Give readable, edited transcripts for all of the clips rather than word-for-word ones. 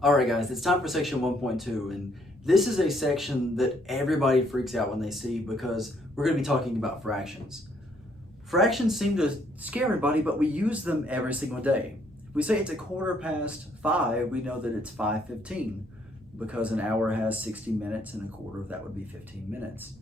Alright guys, it's time for section 1.2, and this is a section that everybody freaks out when they see because we're going to be talking about fractions. Fractions seem to scare everybody, but we use them every single day. If we say it's 5:15, we know that it's 5:15 because an hour has 60 minutes and a quarter of that would be 15 minutes.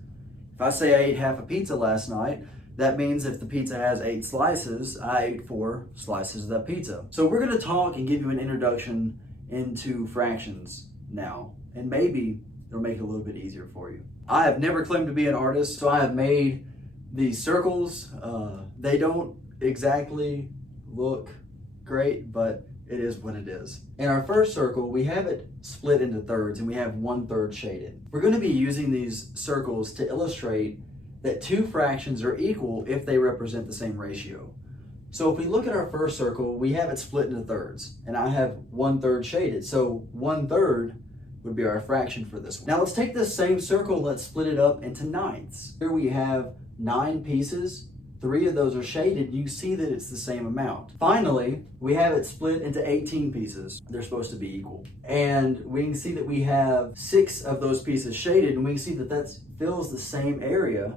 If I say I ate half a pizza last night, that means if the pizza has 8 slices, I ate 4 slices of that pizza. So we're going to talk and give you an introduction into fractions now, and maybe it'll make it a little bit easier for you. I have never claimed to be an artist, so I have made these circles. They don't exactly look great, but it is what it is. In our first circle, we have it split into thirds, and we have 1/3 shaded. We're going to be using these circles to illustrate that two fractions are equal if they represent the same ratio. So if we look at our first circle, we have it split into thirds, and I have 1/3 shaded. So 1/3 would be our fraction for this one. Now let's take this same circle, let's split it up into ninths. Here we have 9 pieces, 3 of those are shaded. You see that it's the same amount. Finally, we have it split into 18 pieces. They're supposed to be equal. And we can see that we have 6 of those pieces shaded, and we can see that that fills the same area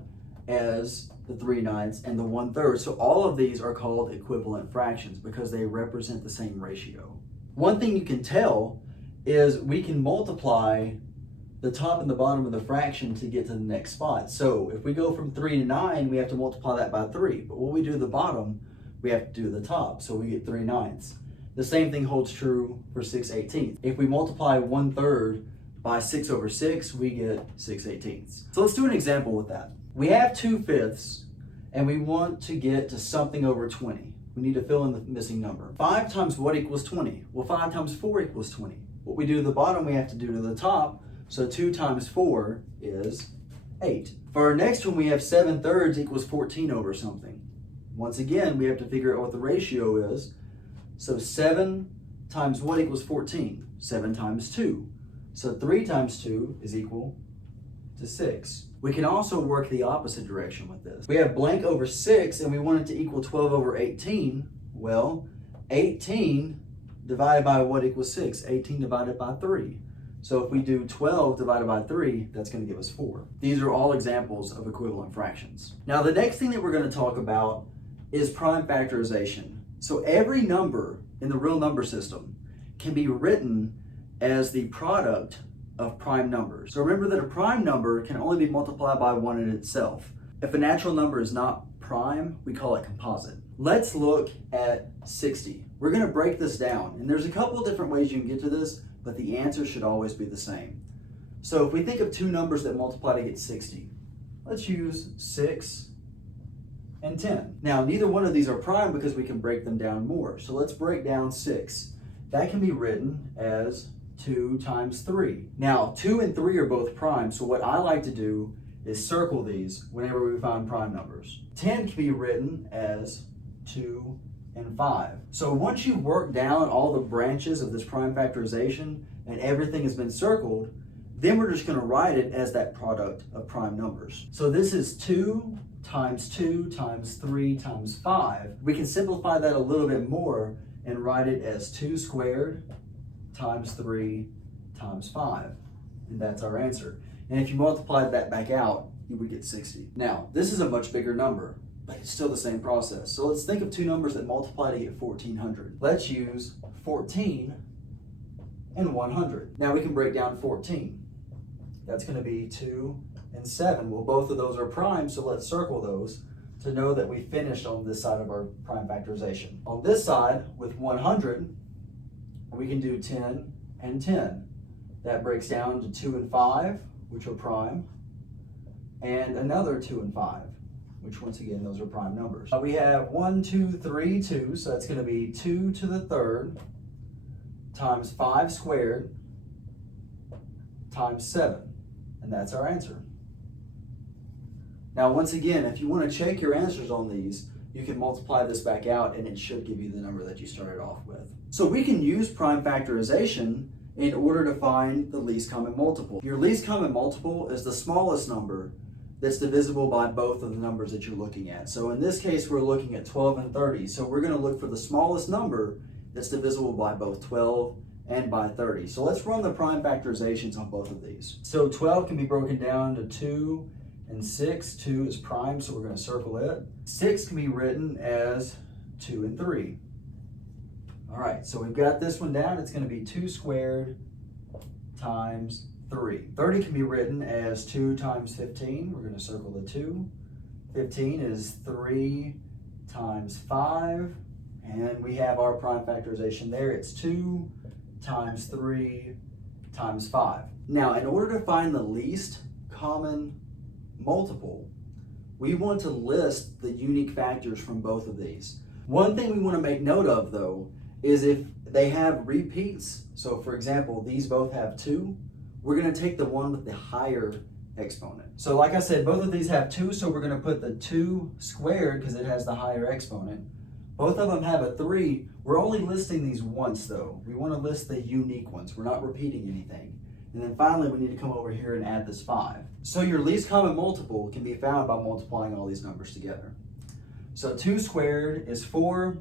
as the 3/9 and the 1/3. So all of these are called equivalent fractions because they represent the same ratio. One thing you can tell is we can multiply the top and the bottom of the fraction to get to the next spot. So if we go from 3 to 9, we have to multiply that by 3. But when we do the bottom, we have to do the top. So we get 3/9. The same thing holds true for 6/18. If we multiply 1/3 by 6/6, we get 6/18. So let's do an example with that. We have 2/5 and we want to get to something over 20. We need to fill in the missing number. 5 times what equals 20? Well, 5 times 4 equals 20. What we do to the bottom, we have to do to the top. So 2 times 4 is 8. For our next one, we have 7/3 equals 14 over something. Once again, we have to figure out what the ratio is. So 7 times what equals 14? 7 times 2. So 3 times 2 is equal to 6. We can also work the opposite direction with this. We have blank over 6 and we want it to equal 12 over 18. Well, 18 divided by what equals 6? 18 divided by 3. So if we do 12 divided by 3, that's going to give us 4. These are all examples of equivalent fractions. Now the next thing that we're going to talk about is prime factorization. So every number in the real number system can be written as the product of prime numbers. So remember that a prime number can only be multiplied by 1 in itself. If a natural number is not prime, we call it composite. Let's look at 60. We're going to break this down, and there's a couple different ways you can get to this, but the answer should always be the same. So if we think of two numbers that multiply to get 60, let's use 6 and 10. Now neither one of these are prime because we can break them down more. So let's break down 6. That can be written as 2 times 3. Now 2 and 3 are both prime, so what I like to do is circle these whenever we find prime numbers. 10 can be written as 2 and 5. So once you work down all the branches of this prime factorization and everything has been circled, then we're just going to write it as that product of prime numbers. So this is 2 times 2 times 3 times 5. We can simplify that a little bit more and write it as 2 squared times 3 times 5. And that's our answer. And if you multiplied that back out, you would get 60. Now, this is a much bigger number, but it's still the same process. So let's think of two numbers that multiply to get 1400. Let's use 14 and 100. Now we can break down 14. That's going to be 2 and 7. Well, both of those are prime, so let's circle those to know that we finished on this side of our prime factorization. On this side, with 100, we can do 10 and 10. That breaks down to 2 and 5, which are prime, and another 2 and 5, which once again, those are prime numbers. We have 1, 2, 3, 2, so that's going to be 2 to the third times 5 squared times 7, and that's our answer. Now, once again, if you want to check your answers on these, you can multiply this back out and it should give you the number that you started off with. So we can use prime factorization in order to find the least common multiple. Your least common multiple is the smallest number that's divisible by both of the numbers that you're looking at. So in this case, we're looking at 12 and 30. So we're going to look for the smallest number that's divisible by both 12 and by 30. So let's run the prime factorizations on both of these. So 12 can be broken down to 2 and 6. 2 is prime, so we're going to circle it. 6 can be written as 2 and 3. All right, so we've got this one down. It's going to be 2 squared times 3. 30 can be written as 2 times 15. We're going to circle the 2. 15 is 3 times 5. And we have our prime factorization there. It's 2 times 3 times 5. Now, in order to find the least common multiple, we want to list the unique factors from both of these. One thing we want to make note of, though, is if they have repeats. So, for example, these both have 2. We're going to take the one with the higher exponent. So, like I said, both of these have 2, so we're going to put the 2 squared because it has the higher exponent. Both of them have a 3. We're only listing these once, though. We want to list the unique ones. We're not repeating anything. And then finally, we need to come over here and add this 5. So your least common multiple can be found by multiplying all these numbers together. So 2 squared is 4.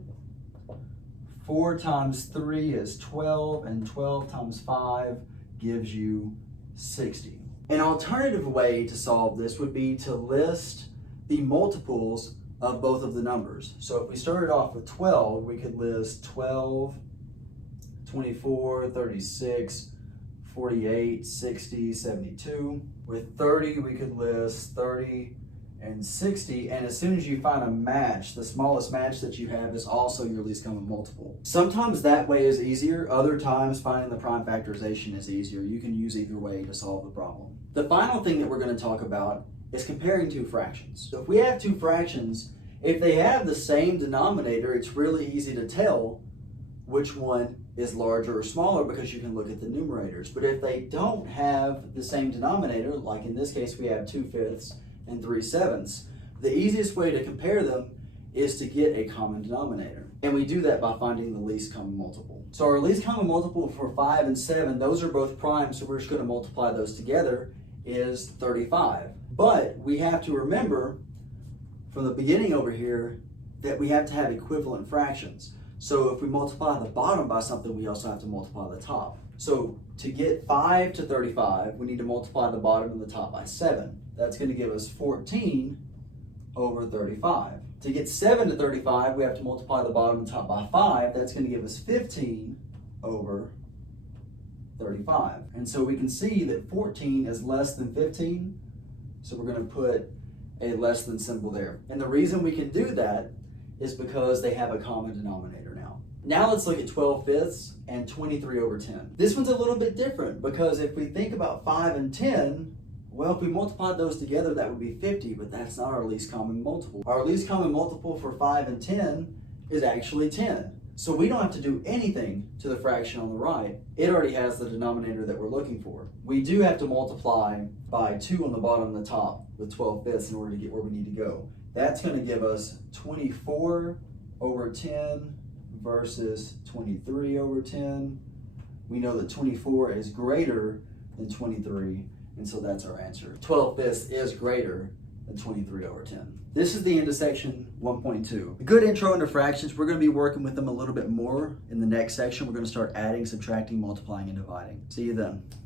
4 times 3 is 12. And 12 times 5 gives you 60. An alternative way to solve this would be to list the multiples of both of the numbers. So if we started off with 12, we could list 12, 24, 36, 48, 60, 72. With 30, we could list 30 and 60. And as soon as you find a match, the smallest match that you have is also your least common multiple. Sometimes that way is easier. Other times, finding the prime factorization is easier. You can use either way to solve the problem. The final thing that we're going to talk about is comparing two fractions. So if we have two fractions, if they have the same denominator, it's really easy to tell which one is larger or smaller because you can look at the numerators. But if they don't have the same denominator, like in this case we have 2/5 and 3/7, the easiest way to compare them is to get a common denominator. And we do that by finding the least common multiple. So our least common multiple for 5 and 7, those are both prime, so we're just going to multiply those together, is 35. But we have to remember from the beginning over here that we have to have equivalent fractions. So if we multiply the bottom by something, we also have to multiply the top. So to get 5 to 35, we need to multiply the bottom and the top by 7. That's going to give us 14 over 35. To get 7 to 35, we have to multiply the bottom and top by 5. That's going to give us 15 over 35. And so we can see that 14 is less than 15. So we're going to put a less than symbol there. And the reason we can do that is because they have a common denominator now. Now let's look at 12/5 and 23 over 10. This one's a little bit different because if we think about 5 and 10, well, if we multiplied those together, that would be 50, but that's not our least common multiple. Our least common multiple for 5 and 10 is actually 10. So we don't have to do anything to the fraction on the right. It already has the denominator that we're looking for. We do have to multiply by 2 on the bottom and the top with 12/5 in order to get where we need to go. That's going to give us 24 over 10 versus 23 over 10. We know that 24 is greater than 23, and so that's our answer. 12/5 is greater than 23 over 10. This is the end of section 1.2. A good intro into fractions. We're going to be working with them a little bit more in the next section. We're going to start adding, subtracting, multiplying, and dividing. See you then.